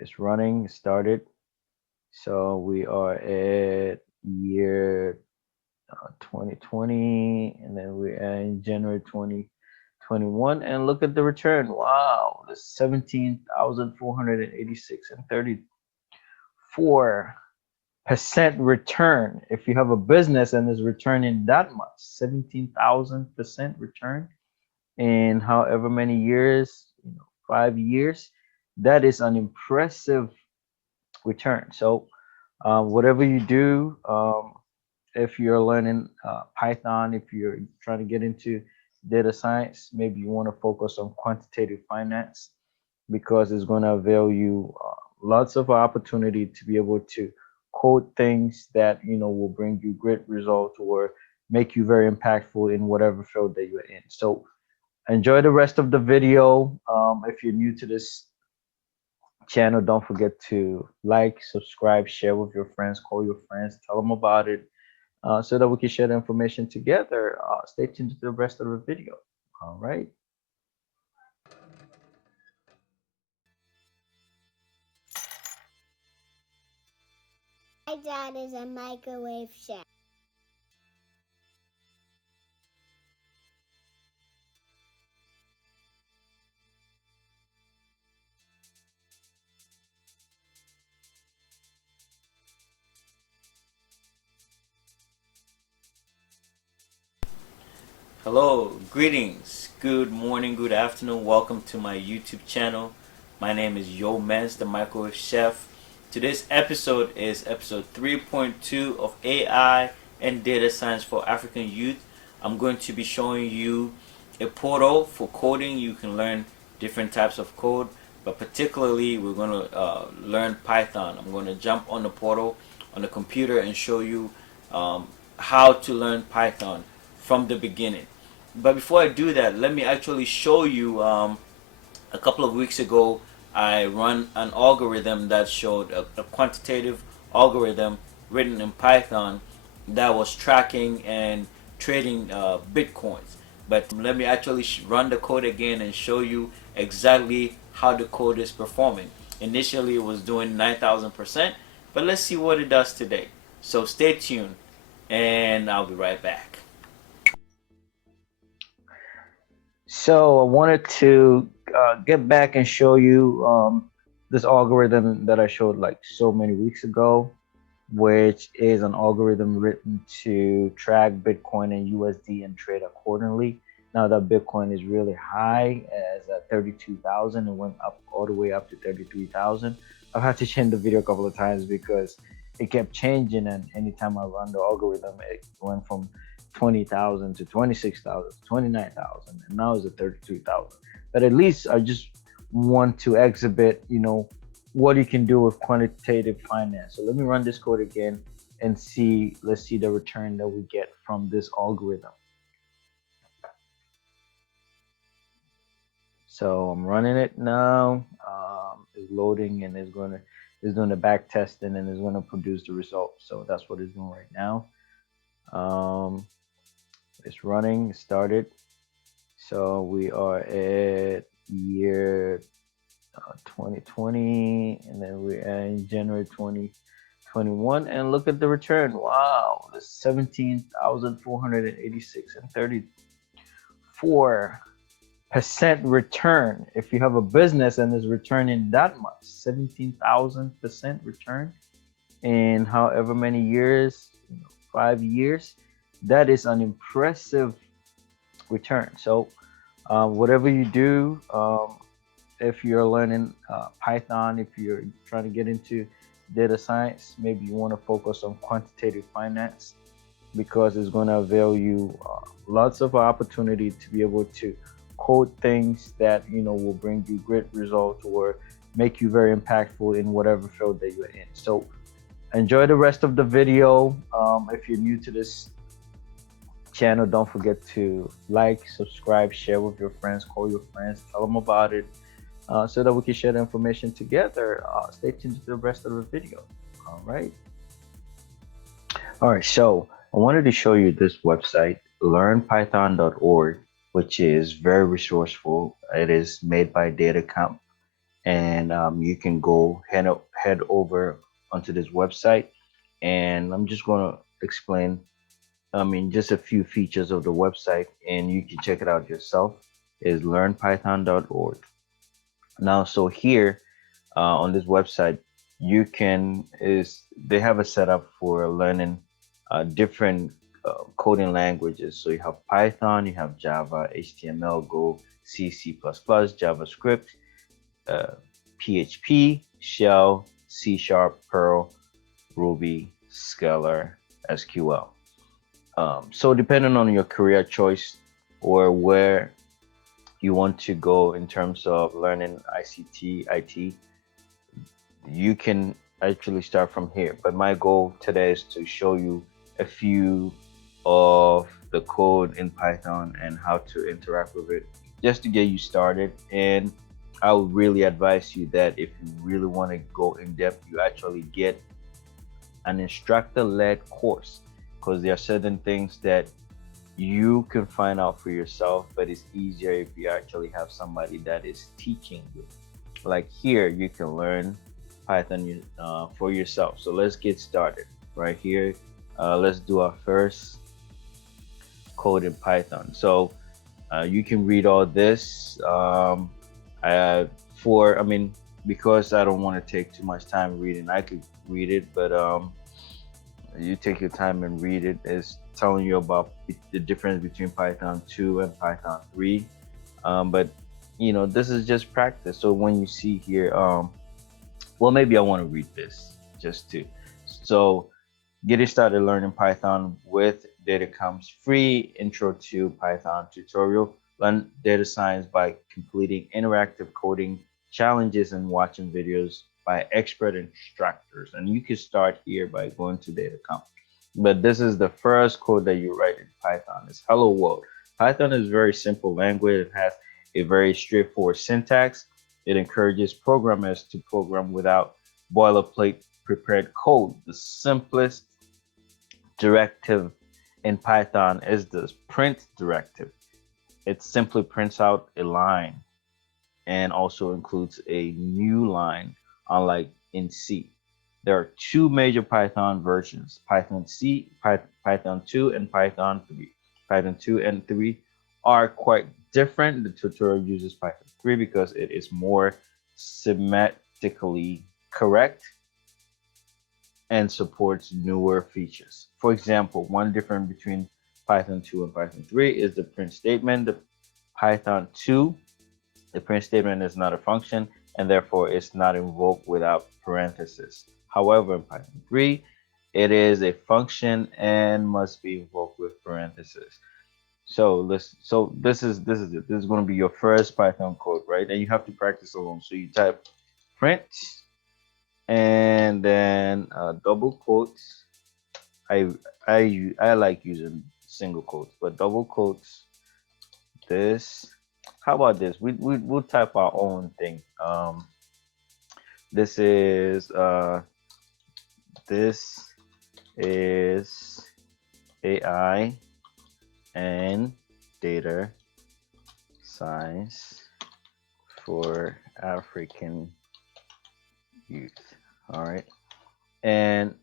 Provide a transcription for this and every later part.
It's running, it started. So we are at year 2020, and then we're in January 2021. And look at the return. Wow, the 17,486 and 34% return. If you have a business and is returning that much, 17,000% return in however many years, 5 years, that is an impressive return. So whatever you do, if you're learning Python, if you're trying to get into data science, maybe you want to focus on quantitative finance because it's going to avail you lots of opportunity to be able to code things that will bring you great results or make you very impactful in whatever field that you're in. So enjoy the rest of the video. If you're new to this channel, don't forget to like, subscribe, share with your friends, call your friends, tell them about it, so that we can share the information together. Stay tuned to the rest of the video. All right. My dad is a microwave chef. Hello, greetings, good morning, good afternoon. Welcome to my YouTube channel. My name is Yeomens, the microwave chef. Today's episode is episode 3.2 of AI and data science for African youth. I'm going to be showing you a portal for coding. You can learn different types of code, but particularly we're going to learn Python. I'm going to jump on the portal on the computer and show you how to learn Python from the beginning. But before I do that, let me actually show you. A couple of weeks ago, I run an algorithm that showed a quantitative algorithm written in Python that was tracking and trading bitcoins. But let me actually run the code again and show you exactly how the code is performing. Initially, it was doing 9,000%, but let's see what it does today. So stay tuned, and I'll be right back. So I wanted to get back and show you this algorithm that I showed like so many weeks ago, which is an algorithm written to track Bitcoin and USD and trade accordingly. Now that Bitcoin is really high, as at 32,000, it went up all the way up to 33,000. I've had to change the video a couple of times because it kept changing, and anytime I run the algorithm, it went from 20,000 to 26,000 to 29,000, and now it's at 33,000. But at least I just want to exhibit, what you can do with quantitative finance. So let me run this code again and see. Let's see the return that we get from this algorithm. So I'm running it now. It's loading and is doing the back testing and is going to produce the results. So that's what it's doing right now. It's running, it started. So we are at year 2020, and then we're in January 2021. And look at the return. Wow, the 17,486 and 34% return. If you have a business and is returning that much, 17,000% return in however many years, 5 years, that is an impressive return. So whatever you do, if you're learning Python, if you're trying to get into data science, maybe you want to focus on quantitative finance because it's going to avail you lots of opportunity to be able to code things that will bring you great results or make you very impactful in whatever field that you're in. So enjoy the rest of the video. If you're new to this channel, don't forget to like, subscribe, share with your friends, call your friends, tell them about it, so that we can share the information together. Stay tuned to the rest of the video. All right. So I wanted to show you this website, learnpython.org, which is very resourceful. It is made by DataCamp, and you can go head over onto this website, and I'm just going to explain, I mean, just a few features of the website, and you can check it out yourself. Is learnpython.org. Now, so here on this website, you can is they have a setup for learning different coding languages. So you have Python, you have Java, HTML, Go, C, C++, JavaScript, uh, PHP, Shell, C Sharp, Perl, Ruby, Scala, SQL. So depending on your career choice or where you want to go in terms of learning ICT, IT, you can actually start from here. But my goal today is to show you a few of the code in Python and how to interact with it just to get you started. And I would really advise you that if you really want to go in depth, you actually get an instructor led course, because there are certain things that you can find out for yourself, but it's easier if you actually have somebody that is teaching you. Like here, you can learn Python for yourself. So let's get started right here. Let's do our first code in Python. So you can read all this. I mean, because I don't want to take too much time reading, I could read it, but you take your time and read it. It's telling you about the difference between Python 2 and Python 3. But this is just practice. So when you see here, well, maybe I want to read this just to. So getting started learning Python with data comes free intro to Python tutorial. Learn data science by completing interactive coding challenges and watching videos by expert instructors. And you can start here by going to data.com. But this is the first code that you write in Python. It's hello world. Python is a very simple language. It has a very straightforward syntax. It encourages programmers to program without boilerplate prepared code. The simplest directive in Python is the print directive. It simply prints out a line and also includes a new line, unlike in C. There are two major Python versions, Python C, Python 2, and Python 3. Python 2 and 3 are quite different. The tutorial uses Python 3 because it is more semantically correct and supports newer features. For example, one difference between Python 2 and Python 3 is the print statement. The Python 2, the print statement is not a function and therefore it's not invoked without parentheses. However, in Python 3, it is a function and must be invoked with parentheses. So this is it. This is going to be your first Python code, right? And you have to practice along. So you type print and then double quotes. I like using single quotes, but double quotes. This. How about this? We'll type our own thing. This is AI and data science for African youth. All right. And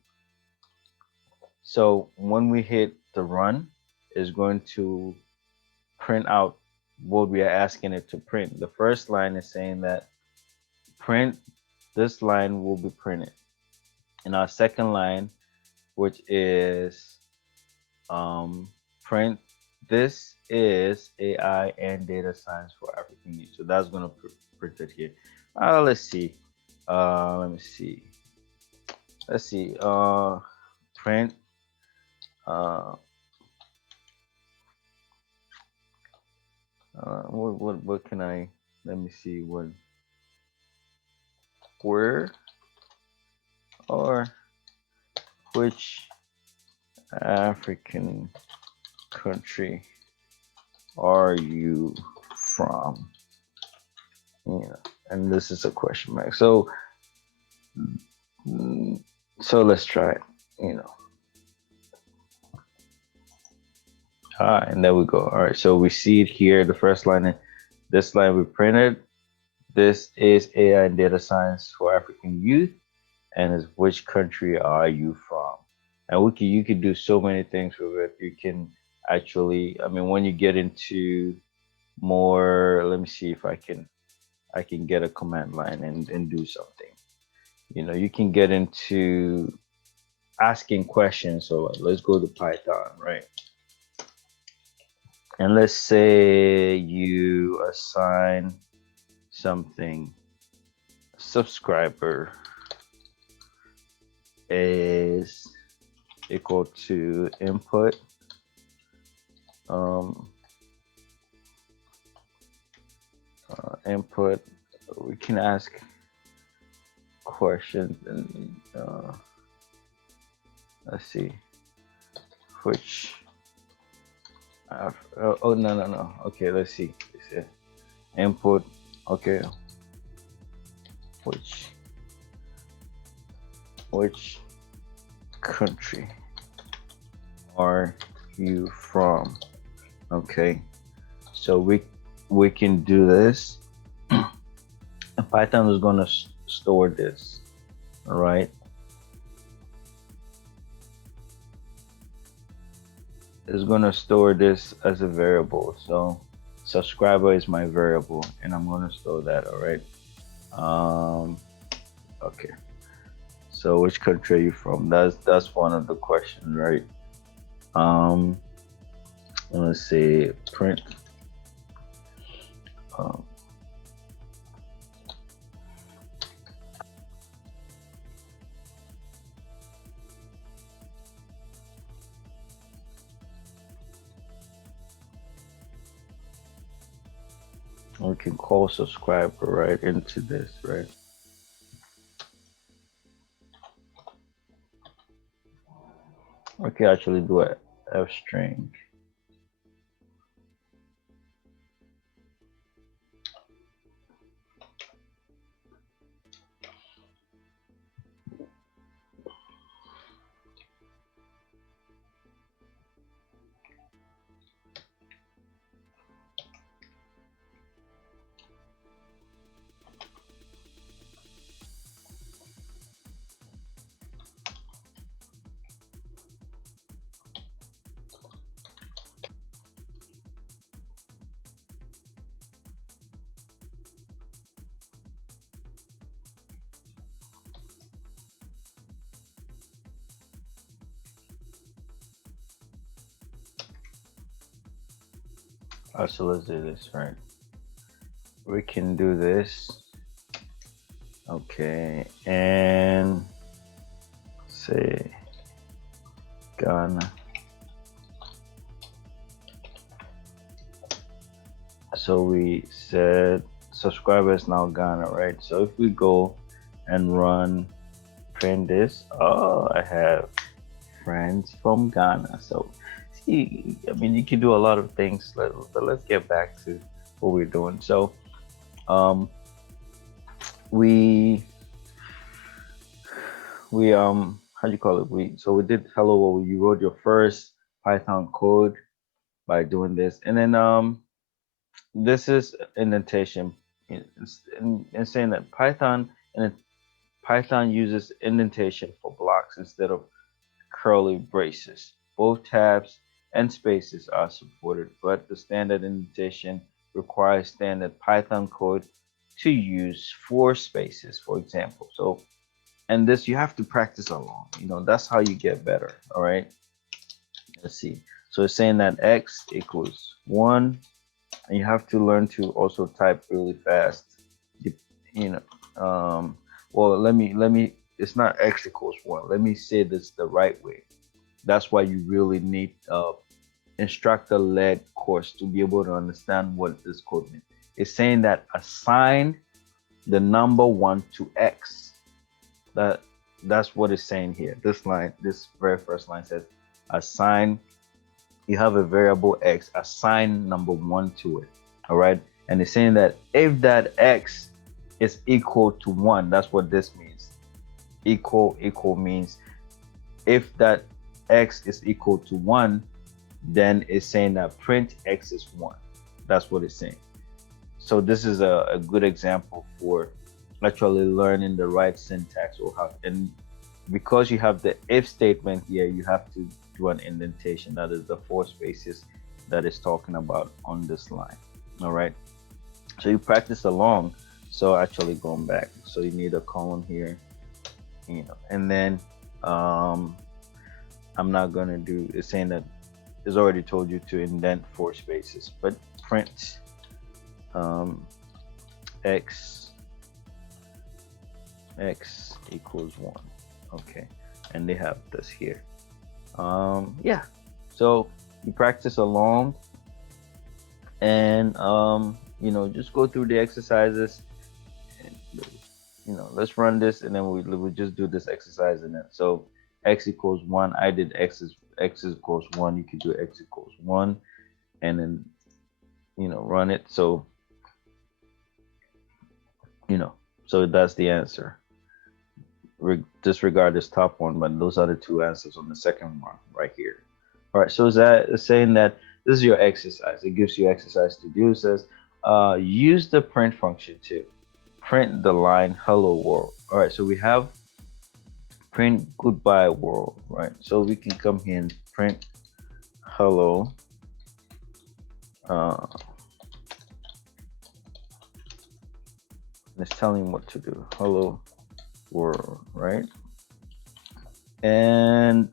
so when we hit the run, it's going to print out what we are asking it to print. The first line is saying that print, this line will be printed. And our second line, which is print, this is AI and data science for African youth. So that's going to print it here. Let's see. Let me see. Let's see. Print. What can I? Let me see. Where or which African country are you from? And this is a question mark. So let's try it. And there we go. All right, so we see it here. The first line, this line we printed. This is AI and data science for African youth, and is which country are you from? And you could do so many things with it. You can actually, I mean, when you get into more, let me see if I can get a command line and do something. You can get into asking questions. So let's go to Python, right? And let's say you assign something subscriber is equal to input um, input. We can ask questions and let's see which oh, no, okay, let's see. Input, okay, which country are you from? Okay, so we can do this. And Python is going to store this, all right? It's going to store this as a variable. So subscriber is my variable, and I'm going to store that, all right? Okay. So which country are you from? That's one of the questions, right? Let's say print. Um, we can call subscriber right into this, right? We can actually do a f string. So let's do this, right? We can do this. Okay, and say Ghana. So we said subscriber is now Ghana, right? So if we go and run print this, oh, I have friends from Ghana. So see, I mean, you can do a lot of things, but let's get back to what we're doing. So we how do you call it? We did hello world. You wrote your first Python code by doing this, and then this is indentation. In saying that Python uses indentation for blocks instead of curly braces. Both tabs and spaces are supported, but the standard indentation requires standard Python code to use 4 spaces, for example. So, and this you have to practice along. That's how you get better. All right. Let's see. So it's saying that x equals 1, and you have to learn to also type really fast. Well, let me. It's not x equals 1. Let me say this the right way. That's why you really need instructor-led course to be able to understand what this code means. It's saying that assign the number 1 to x. That's what it's saying here. This very first line says assign. You have a variable x, assign number 1 to it. All right, and it's saying that if that x is equal to 1, that's what this means. Equal means if that x is equal to 1, then it's saying that print x is 1. That's what it's saying. So this is a good example for actually learning the right syntax or how, and because you have the if statement here, you have to do an indentation. That is the four spaces that is talking about on this line. All right. So you practice along. So actually going back, so you need a column here, and then um, I'm not gonna do. It's saying that it's already told you to indent four spaces, but print um, x x equals 1. Okay, and they have this here. Yeah, so you practice along, and just go through the exercises, and let's run this, and then we just do this exercise. And then so x equals 1, I did x equals 1, you could do x equals 1, and then run it. So you know so that's the answer. Disregard this top one, but those are the two answers on the second one right here. All right, so is that is saying that this is your exercise. It gives you exercise to do. It says use the print function to print the line hello world. All right, so we have print goodbye world, right? So we can come here and print hello. uh it's telling what to do, hello world, right? And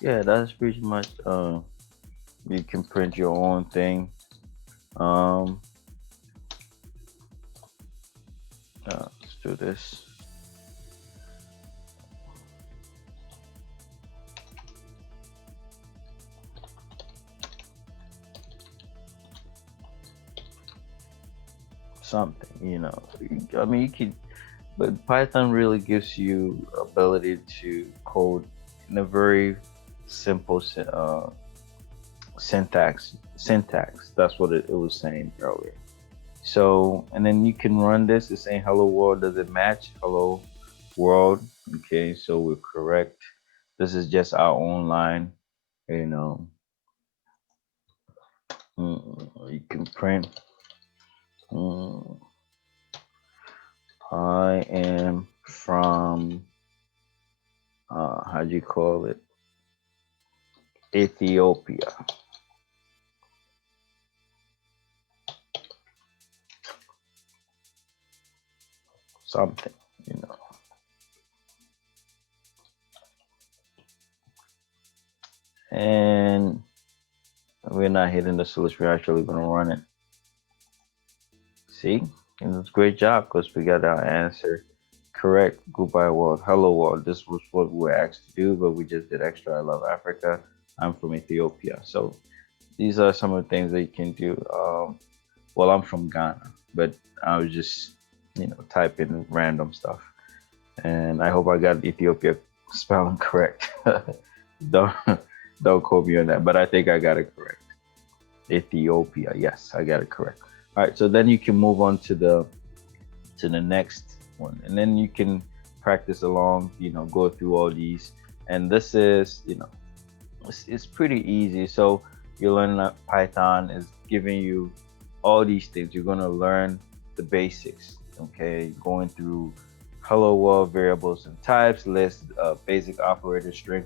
yeah, that's pretty much you can print your own thing. um let's do this. Something, I mean, you could, but Python really gives you ability to code in a very simple syntax. That's what it was saying earlier. So, and then you can run this. It's saying hello world, does it match hello world? Okay, so we're correct. This is just our own line. you know you can print mm, I am from how do you call it, Ethiopia. Something, you know and we're not hitting the solution, we're actually going to run it. See, and it's a great job because we got our answer correct. Goodbye world, hello world. This was what we were asked to do, but we just did extra. I love Africa. I'm from Ethiopia. So these are some of the things that you can do. Well, I'm from Ghana, but I was just, typing random stuff. And I hope I got Ethiopia spelling correct. don't don't quote me on that, but I think I got it correct. Ethiopia, yes, I got it correct. All right, so then you can move on to the next one, and then you can practice along. Go through all these, and this is, it's pretty easy. So you're learning that Python is giving you all these things. You're gonna learn the basics. Okay, going through hello world, variables and types, list, basic operator, string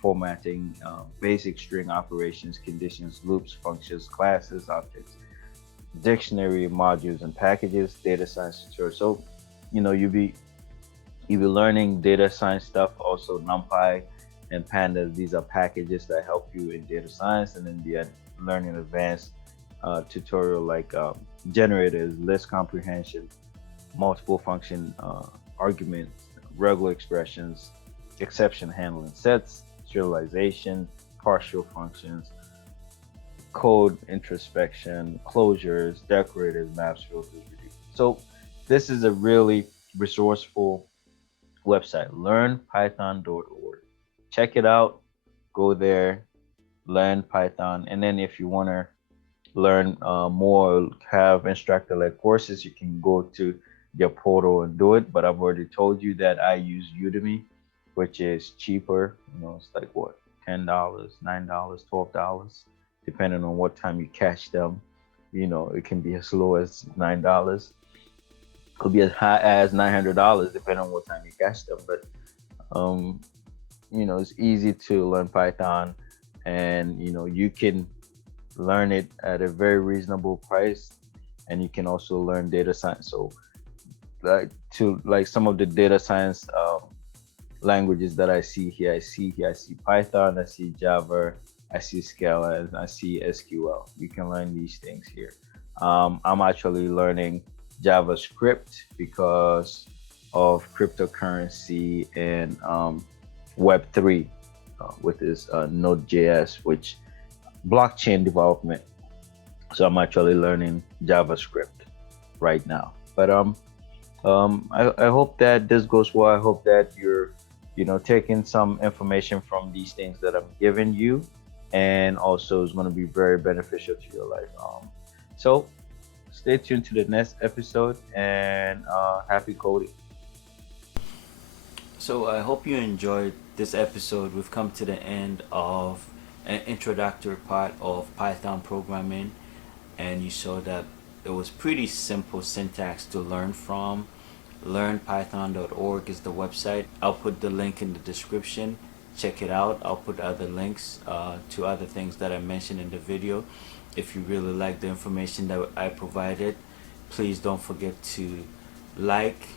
formatting, basic string operations, conditions, loops, functions, classes, objects, dictionary, modules and packages, data science tutorial. So you'll be learning data science stuff, also NumPy and Pandas. These are packages that help you in data science, and then the learning advanced tutorial like generators, list comprehension, multiple function arguments, regular expressions, exception handling, sets, serialization, partial functions, code introspection, closures, decorators, maps, filters, reduce. So this is a really resourceful website, learnpython.org. Check it out, go there, learn Python, and then if you want to learn more, have instructor-led courses, you can go to their portal and do it. But I've already told you that I use Udemy, which is cheaper. It's like what, $10, $9, $12, depending on what time you catch them. It can be as low as $9. Could be as high as $900, depending on what time you catch them. But um, it's easy to learn Python, and you can learn it at a very reasonable price, and you can also learn data science. So, like some of the data science languages that I see Python, I see Java, I see Scala, and I see SQL. You can learn these things here. I'm actually learning JavaScript because of cryptocurrency and Web3 with this Node.js, which blockchain development. So I'm actually learning JavaScript right now. But I hope that this goes well. I hope that you're, taking some information from these things that I'm giving you, and also is going to be very beneficial to your life. So stay tuned to the next episode, and happy coding. So I hope you enjoyed this episode. We've come to the end of an introductory part of Python programming, and you saw that it was pretty simple syntax to learn from. LearnPython.org is the website. I'll put the link in the description. Check it out. I'll put other links to other things that I mentioned in the video. If you really like the information that I provided, please don't forget to like,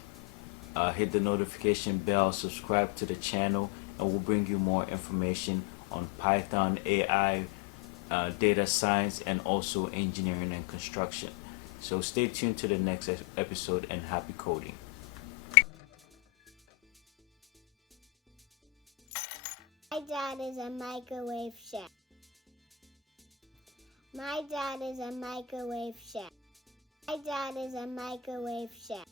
hit the notification bell, subscribe to the channel, and we'll bring you more information on Python, AI, data science, and also engineering and construction. So stay tuned to the next episode, and happy coding. My dad is a microwave chef. My dad is a microwave chef. My dad is a microwave chef.